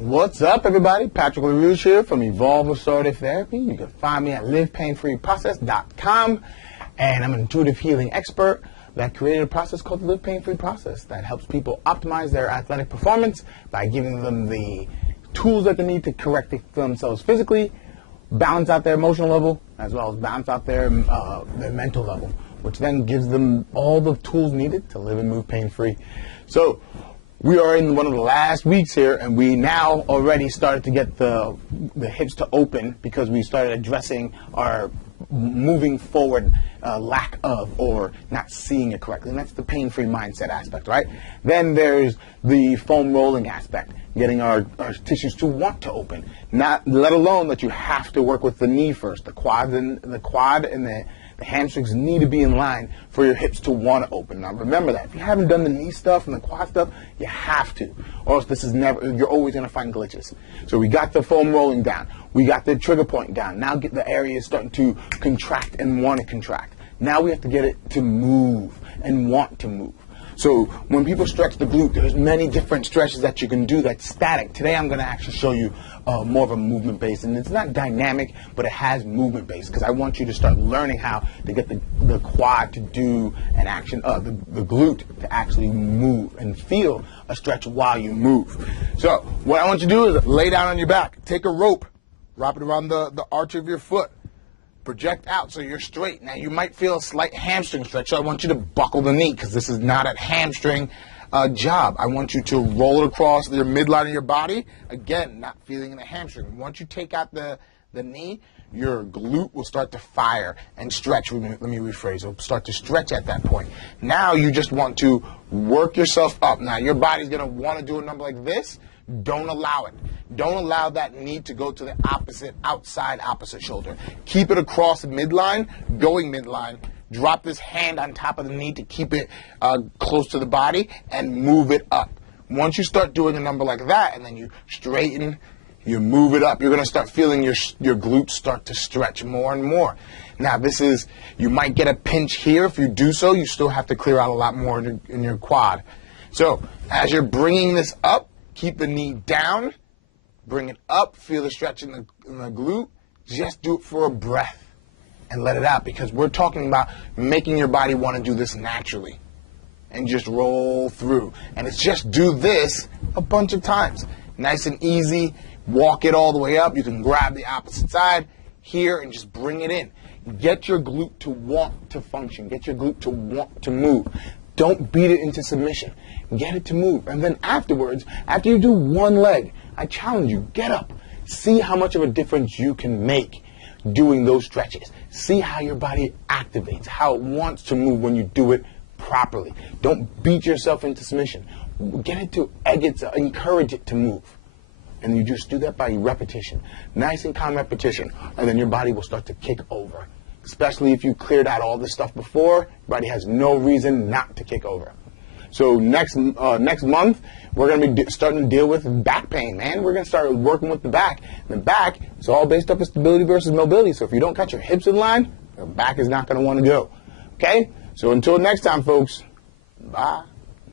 What's up, everybody? Patrick LaRouche here from Evolve Restorative Therapy. You can find me at livepainfreeprocess.com, and I'm an intuitive healing expert that created a process called the Live Pain Free Process that helps people optimize their athletic performance by giving them the tools that they need to correct themselves physically, balance out their emotional level, as well as balance out their mental level, which then gives them all the tools needed to live and move pain-free. So we are in one of the last weeks here, and we now already started to get the hips to open because we started addressing our moving forward lack of or not seeing it correctly. And that's the pain-free mindset aspect, right? Then there's the foam rolling aspect, getting our tissues to want to open, not let alone that you have to work with the knee first. The quad and the hamstrings need to be in line for your hips to want to open. Now remember that. If you haven't done the knee stuff and the quad stuff, you have to. Or else this is never, you're always going to find glitches. So we got the foam rolling down. We got the trigger point down. Now get the area is starting to contract and want to contract. Now we have to get it to move and want to move. So when people stretch the glute, there's many different stretches that you can do that's static. Today I'm going to actually show you more of a movement base, and it's not dynamic, but it has movement base because I want you to start learning how to get the quad to do an action, the glute to actually move and feel a stretch while you move. So what I want you to do is lay down on your back, take a rope, wrap it around the arch of your foot. Project out so you're straight. Now you might feel a slight hamstring stretch, so I want you to buckle the knee because this is not a hamstring job. I want you to roll it across your midline of your body. Again, not feeling a hamstring. Once you take out the knee, your glute will start to fire and stretch. Let me rephrase. It'll start to stretch at that point. Now you just want to work yourself up. Now your body's going to want to do a number like this. Don't allow it. Don't allow that knee to go to the outside opposite shoulder. Keep it across midline, going midline. Drop this hand on top of the knee to keep it close to the body and move it up. Once you start doing a number like that and then you straighten, you move it up, you're going to start feeling your glutes start to stretch more and more. Now this is, you might get a pinch here. If you do so, you still have to clear out a lot more in your quad. So as you're bringing this up, keep the knee down, bring it up, feel the stretch in the glute. Just do it for a breath and let it out because we're talking about making your body want to do this naturally and just roll through. And it's just do this a bunch of times. Nice and easy. Walk it all the way up. You can grab the opposite side here and just bring it in. Get your glute to want to function. Get your glute to want to move. Don't beat it into submission. Get it to move. And then afterwards, after you do one leg, I challenge you, get up. See how much of a difference you can make doing those stretches. See how your body activates, how it wants to move when you do it properly. Don't beat yourself into submission. Get it to encourage it to move. And you just do that by repetition. Nice and calm repetition. And then your body will start to kick over. Especially if you cleared out all this stuff before, your body has no reason not to kick over. So next month, we're going to be starting to deal with back pain, man. We're going to start working with the back. And the back is all based off of stability versus mobility. So if you don't cut your hips in line, your back is not going to want to go. Okay? So until next time, folks, bye.